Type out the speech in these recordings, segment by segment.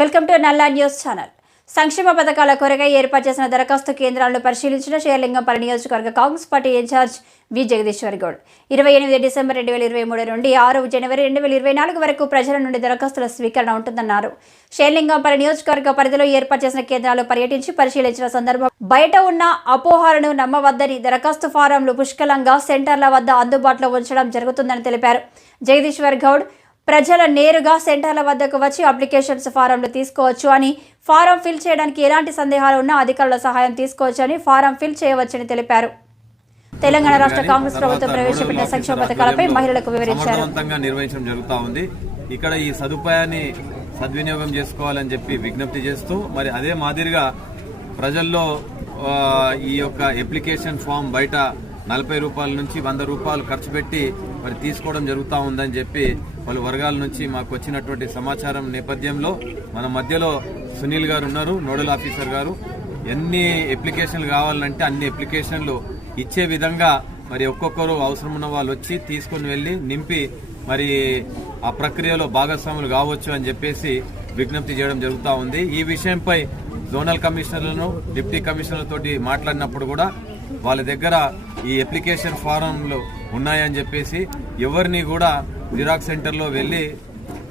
Welcome to Nalla news channel. సంక్షేమ పథకాల కొరగా ఏర్పాటు చేసిన దరఖాస్తు కేంద్రాలను పరిశీలించిన షేర్లింగంపల్లి నియోజకవర్గ Congress party incharge V. Jagadishwar Goud. ఇరవై ఎనిమిది డిసెంబర్ రెండు వేల ఇరవై మూడు నుండి ఆరు జనవరి రెండు వేల ఇరవై నాలుగు వరకు ప్రజల నుండి దరఖాస్తుల స్వీకరణ ఉంటుందన్నారు. షేర్లింగంపల్లి నియోజకవర్గ పరిధిలో ఏర్పాటు చేసిన కేంద్రాలు పర్యటించి పరిశీలించిన సందర్భం బయట ఉన్న అపోహలను నమ్మవద్దని దరఖాస్తు ఫారంలు పుష్కలంగా సెంటర్ల వద్ద అందుబాటులో ఉంచడం జరుగుతుందని తెలిపారు. జగదీశ్వర్ గౌడ్ ప్రజల నేరుగా సెంటర్ల వద్దకు వచ్చి అప్లికేషన్స్ ఫారంలు తీసుకోవచ్చు అని ఫారం ఫిల్ చేయడానికి ఎలాంటి సందేహాలు ఉన్నా అధికారుల సహాయం తీసుకోవచ్చు అని ఫారం ఫిల్ చేయవచ్చని తెలిపారు. తెలంగాణ రాష్ట్ర కాంగ్రెస్ ప్రభుత్వం ప్రవేశపెట్టిన సంక్షేమ పథకాలపై మహిళలకు వివరించారు. నిర్వహించడం జరుగుతూ ఉంది. ఇక్కడ ఈ సదుపాయాన్ని సద్వినియోగం చేసుకోవాలని చెప్పి విజ్ఞప్తి చేస్తూ మరి అదే మాదిరిగా ప్రజల్లో ఈ యొక్క అప్లికేషన్ ఫామ్ బయట నలభై రూపాయల నుంచి వంద రూపాయలు ఖర్చు పెట్టి మరి తీసుకోవడం జరుగుతూ ఉందని చెప్పి పలు వర్గాల నుంచి మాకు వచ్చినటువంటి సమాచారం నేపథ్యంలో మన మధ్యలో సునీల్ గారు ఉన్నారు నోడల్ ఆఫీసర్ గారు. ఎన్ని అప్లికేషన్లు కావాలంటే అన్ని అప్లికేషన్లు ఇచ్చే విధంగా మరి ఒక్కొక్కరు అవసరం ఉన్న వాళ్ళు వచ్చి తీసుకుని వెళ్ళి నింపి మరి ఆ ప్రక్రియలో భాగస్వాములు కావచ్చు అని చెప్పేసి విజ్ఞప్తి చేయడం జరుగుతూ ఉంది. ఈ విషయంపై జోనల్ కమిషనర్లను డిప్యూటీ కమిషనర్లతోటి మాట్లాడినప్పుడు కూడా వాళ్ళ దగ్గర ఈ అప్లికేషన్ ఫారంలు ఉన్నాయని చెప్పేసి ఎవరిని కూడా జిరాక్స్ సెంటర్లో వెళ్ళి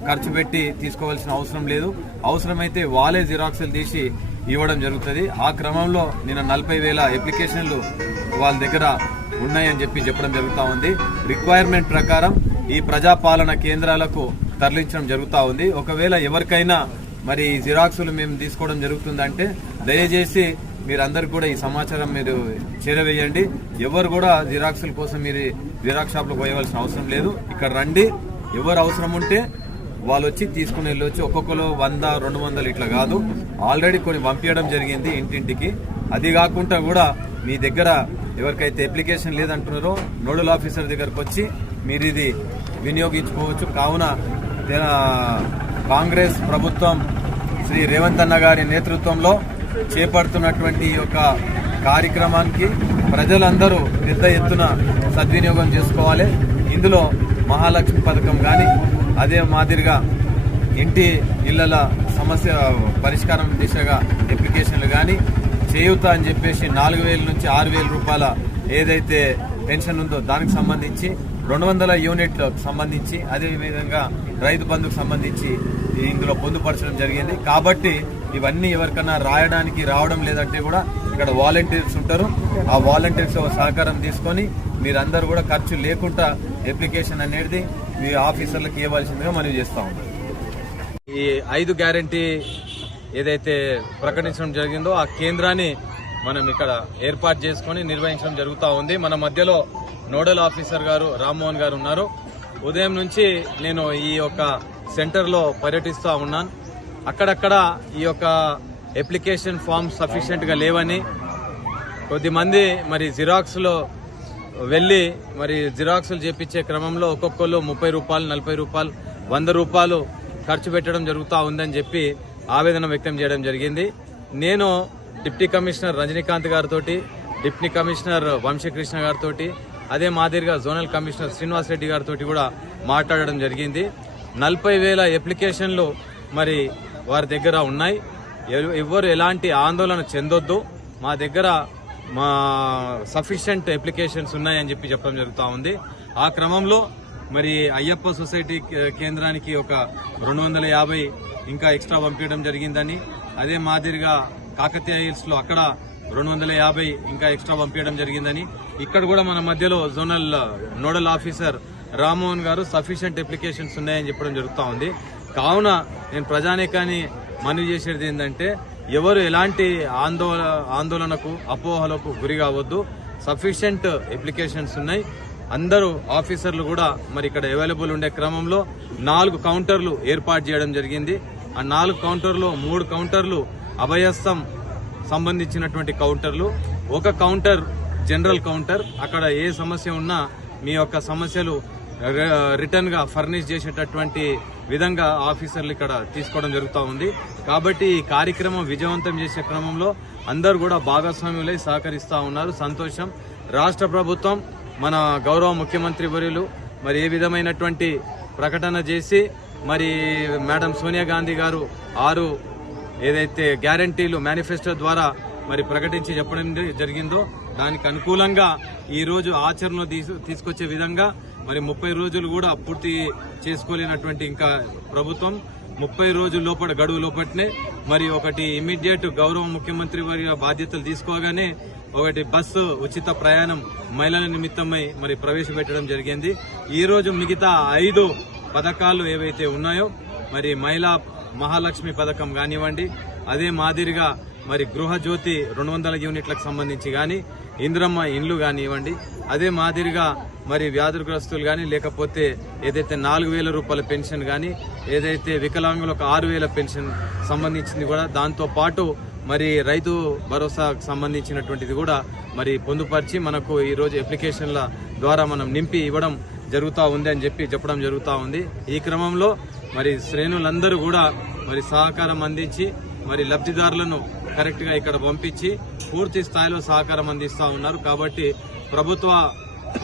ఖర్చు పెట్టి తీసుకోవాల్సిన అవసరం లేదు. అవసరమైతే వాళ్ళే జిరాక్స్లు తీసి ఇవ్వడం జరుగుతుంది. ఆ క్రమంలో నిన్న నలభై వేల అప్లికేషన్లు వాళ్ళ దగ్గర ఉన్నాయని చెప్పి చెప్పడం జరుగుతూ ఉంది. రిక్వైర్మెంట్ ప్రకారం ఈ ప్రజాపాలన కేంద్రాలకు తరలించడం జరుగుతూ ఉంది. ఒకవేళ ఎవరికైనా మరి ఈ జిరాక్సులు మేము తీసుకోవడం జరుగుతుందంటే దయచేసి మీరందరూ కూడా ఈ సమాచారం మీరు చేరవేయండి. ఎవరు కూడా జిరాక్సుల కోసం మీరు జిరాక్స్ షాప్లో పోయవలసిన అవసరం లేదు. ఇక్కడ రండి. ఎవరు అవసరం ఉంటే వాళ్ళు వచ్చి తీసుకుని వెళ్ళొచ్చు. ఒక్కొక్కరు వంద రెండు వందలు ఇట్లా కాదు. ఆల్రెడీ కొన్ని పంపించడం జరిగింది ఇంటింటికి. అది కాకుండా కూడా మీ దగ్గర ఎవరికైతే అప్లికేషన్ లేదంటున్నారో నోడల్ ఆఫీసర్ దగ్గరకు వచ్చి మీరు ఇది వినియోగించుకోవచ్చు. కావున కాంగ్రెస్ ప్రభుత్వం శ్రీ రేవంత్ అన్న గారి నేతృత్వంలో చేపడుతున్నటువంటి ఈ యొక్క కార్యక్రమానికి ప్రజలందరూ పెద్ద ఎత్తున సద్వినియోగం చేసుకోవాలి. ఇందులో మహాలక్ష్మి పథకం కానీ అదే మాదిరిగా ఇంటి ఇళ్ళల సమస్య పరిష్కారం దిశగా అప్లికేషన్లు కానీ చేయూత అని చెప్పేసి నాలుగు వేల నుంచి ఆరు వేల రూపాయల ఏదైతే పెన్షన్ ఉందో దానికి సంబంధించి రెండు వందల యూనిట్లకు సంబంధించి అదే విధంగా రైతు బంధుకు సంబంధించి ఇందులో పొందుపరచడం జరిగింది. కాబట్టి ఇవన్నీ ఎవరికైనా రాయడానికి రావడం లేదంటే కూడా ఇక్కడ వాలంటీర్స్ ఉంటారు. ఆ వాలంటీర్స్ సహకారం తీసుకొని మీరందరూ కూడా ఖర్చు లేకుండా అప్లికేషన్ అనేది మీ ఆఫీసర్లకు ఇవ్వాల్సిందిగా మనం చేస్తాం ఈ ఐదు గ్యారంటీ ఏదైతే ప్రకటించడం జరిగిందో ఆ కేంద్రాన్ని మనం ఇక్కడ ఏర్పాటు చేసుకొని నిర్వహించడం జరుగుతూ ఉంది. మన మధ్యలో నోడల్ ఆఫీసర్ గారు రామ్మోహన్ గారు ఉన్నారు. ఉదయం నుంచి నేను ఈ యొక్క సెంటర్లో పర్యటిస్తూ ఉన్నాను. అక్కడక్కడ ఈ యొక్క అప్లికేషన్ ఫామ్ సఫిషియెంట్గా లేవని కొద్దిమంది మరి జిరాక్స్లో వెళ్ళి మరి జిరాక్స్లు చేపించే క్రమంలో ఒక్కొక్కరు ముప్పై రూపాయలు నలభై రూపాయలు వంద రూపాయలు ఖర్చు పెట్టడం జరుగుతూ ఉందని చెప్పి ఆవేదన వ్యక్తం చేయడం జరిగింది. నేను డిప్టీ కమిషనర్ రజనీకాంత్ గారితో డిప్యూటీ కమిషనర్ వంశీకృష్ణ గారితో అదే మాదిరిగా జోనల్ కమిషనర్ శ్రీనివాస్ రెడ్డి గారితో కూడా మాట్లాడడం జరిగింది. నలభై వేల అప్లికేషన్లు మరి వారి దగ్గర ఉన్నాయి. ఎవరు ఎవ్వరు ఎలాంటి ఆందోళన చెందొద్దు. మా దగ్గర మా సఫిషియంట్ అప్లికేషన్స్ ఉన్నాయని చెప్పి చెప్పడం జరుగుతూ ఉంది. ఆ క్రమంలో మరి అయ్యప్ప సొసైటీ కే- కేంద్రానికి ఒక రెండు వందల యాభై ఇంకా ఎక్స్ట్రా పంపించడం జరిగిందని అదే మాదిరిగా కాకతీయ హిల్స్లో అక్కడ రెండు వందల యాభై ఇంకా ఎక్స్ట్రా పంపించడం జరిగిందని. ఇక్కడ కూడా మన మధ్యలో జోనల్ నోడల్ ఆఫీసర్ రామ్మోహన్ గారు సఫిషియంట్ అప్లికేషన్స్ ఉన్నాయని చెప్పడం జరుగుతూ ఉంది. కావున నేను ప్రజానీకాన్ని మనవి చేసేది ఏంటంటే ఎవరు ఎలాంటి ఆందోళన ఆందోళనకు అపోహలకు గురి కావద్దు. సఫిషియంట్ అప్లికేషన్స్ ఉన్నాయి. అందరూ ఆఫీసర్లు కూడా మరి ఇక్కడ అవైలబుల్ ఉండే క్రమంలో నాలుగు కౌంటర్లు ఏర్పాటు చేయడం జరిగింది. ఆ నాలుగు కౌంటర్లో మూడు కౌంటర్లు అభయస్థం సంబంధించినటువంటి కౌంటర్లు. ఒక కౌంటర్ జనరల్ కౌంటర్. అక్కడ ఏ సమస్య ఉన్నా మీ యొక్క సమస్యలు రిటర్న్గా రిటర్న్గా ఫర్నిష్ చేసేటటువంటి విధంగా ఆఫీసర్లు ఇక్కడ తీసుకోవడం జరుగుతూ ఉంది. కాబట్టి ఈ కార్యక్రమం విజయవంతం చేసే క్రమంలో అందరూ కూడా భాగస్వామ్యులై సహకరిస్తూ ఉన్నారు. సంతోషం. రాష్ట్ర ప్రభుత్వం మన గౌరవ ముఖ్యమంత్రి వర్యులు మరి ఏ విధమైనటువంటి ప్రకటన చేసి మరి మేడం సోనియా గాంధీ గారు ఆరు ఏదైతే గ్యారంటీలు మేనిఫెస్టో ద్వారా మరి ప్రకటించి చెప్పడం జరిగిందో దానికి అనుకూలంగా ఈ రోజు తీసు- తీసుకొచ్చే విధంగా మరి ముప్పై రోజులు కూడా పూర్తి చేసుకోలేనటువంటి ఇంకా ప్రభుత్వం ముప్పై రోజుల లోపల గడువు లోపట్నే మరి ఒకటి ఇమ్మీడియట్ గౌరవ ముఖ్యమంత్రి వారి బాధ్యతలు తీసుకోగానే ఒకటి బస్సు ఉచిత ప్రయాణం మహిళల నిమిత్తమై మరి ప్రవేశపెట్టడం జరిగింది. ఈ రోజు మిగతా ఐదు పథకాలు ఏవైతే ఉన్నాయో మరి మహిళా మహాలక్ష్మి పథకం కానివ్వండి అదే మాదిరిగా మరి గృహజ్యోతి రెండు వందల యూనిట్లకు సంబంధించి కానీ ఇంద్రమ్మ ఇండ్లు కానివ్వండి అదే మాదిరిగా మరి వ్యాధుగ్రస్తులు కానీ లేకపోతే ఏదైతే నాలుగు వేల రూపాయల పెన్షన్ కానీ ఏదైతే వికలాంగులకు ఆరు వేల పెన్షన్ సంబంధించింది కూడా దాంతో పాటు మరి రైతు భరోసాకు సంబంధించినటువంటిది కూడా మరి పొందుపరిచి మనకు ఈరోజు అప్లికేషన్ల ద్వారా మనం నింపి ఇవ్వడం జరుగుతూ ఉంది అని చెప్పి చెప్పడం జరుగుతూ ఉంది. ఈ క్రమంలో మరి శ్రేణులందరూ కూడా మరి సహకారం అందించి మరి లబ్ధిదారులను కరెక్ట్గా ఇక్కడ పంపించి పూర్తి స్థాయిలో సహకారం అందిస్తా ఉన్నారు. కాబట్టి ప్రభుత్వ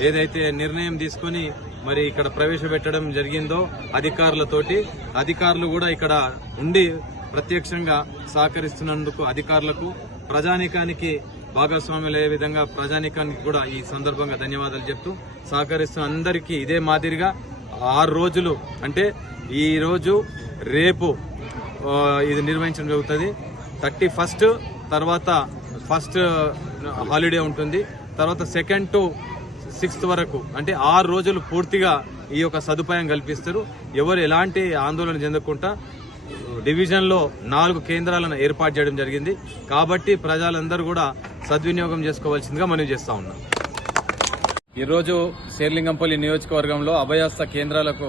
ఏదైతే నిర్ణయం తీసుకొని మరి ఇక్కడ ప్రవేశపెట్టడం జరిగిందో అధికారులతోటి అధికారులు కూడా ఇక్కడ ఉండి ప్రత్యక్షంగా సహకరిస్తున్నందుకు అధికారులకు ప్రజానీకానికి భాగస్వాములు అయ్యే విధంగా ప్రజానీకానికి కూడా ఈ సందర్భంగా ధన్యవాదాలు చెప్తూ సహకరిస్తున్న అందరికీ ఇదే మాదిరిగా ఆరు రోజులు అంటే ఈరోజు రేపు ఇది నిర్వహించడం జరుగుతుంది. థర్టీ ఫస్ట్ తర్వాత ఫస్ట్ హాలిడే ఉంటుంది. తర్వాత సెకండ్ టు సిక్స్త్ వరకు అంటే ఆరు రోజులు పూర్తిగా ఈ యొక్క సదుపాయం కల్పిస్తారు. ఎవరు ఎలాంటి ఆందోళన చెందకుండా డివిజన్లో నాలుగు కేంద్రాలను ఏర్పాటు చేయడం జరిగింది. కాబట్టి ప్రజలందరూ కూడా సద్వినియోగం చేసుకోవాల్సిందిగా మనం చేస్తా ఉన్నాం. ఈరోజు శేర్లింగంపల్లి నియోజకవర్గంలో అభయాస్త కేంద్రాలకు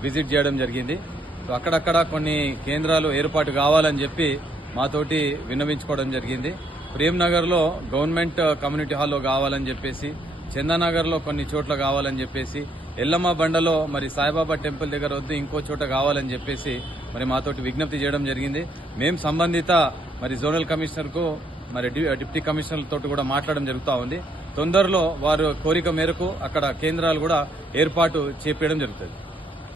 విజిట్ చేయడం జరిగింది. సో అక్కడక్కడ కొన్ని కేంద్రాలు ఏర్పాటు కావాలని చెప్పి మాతోటి విన్నవించుకోవడం జరిగింది. ప్రేమ్నగర్లో గవర్నమెంట్ కమ్యూనిటీ హాల్లో కావాలని చెప్పేసి చందానగర్లో కొన్ని చోట్ల కావాలని చెప్పేసి ఎల్లమ్మ బండలో మరి సాయిబాబా టెంపుల్ దగ్గర వద్దు ఇంకో చోట కావాలని చెప్పేసి మరి మాతోటి విజ్ఞప్తి చేయడం జరిగింది. మేము సంబంధిత మరి జోనల్ కమిషనర్కు మరి డి- డిప్యూటీ కమిషనర్లతో కూడా మాట్లాడడం జరుగుతూ ఉంది. తొందరలో వారు కోరిక మేరకు అక్కడ కేంద్రాలు కూడా ఏర్పాటు చేపేయడం జరుగుతుంది.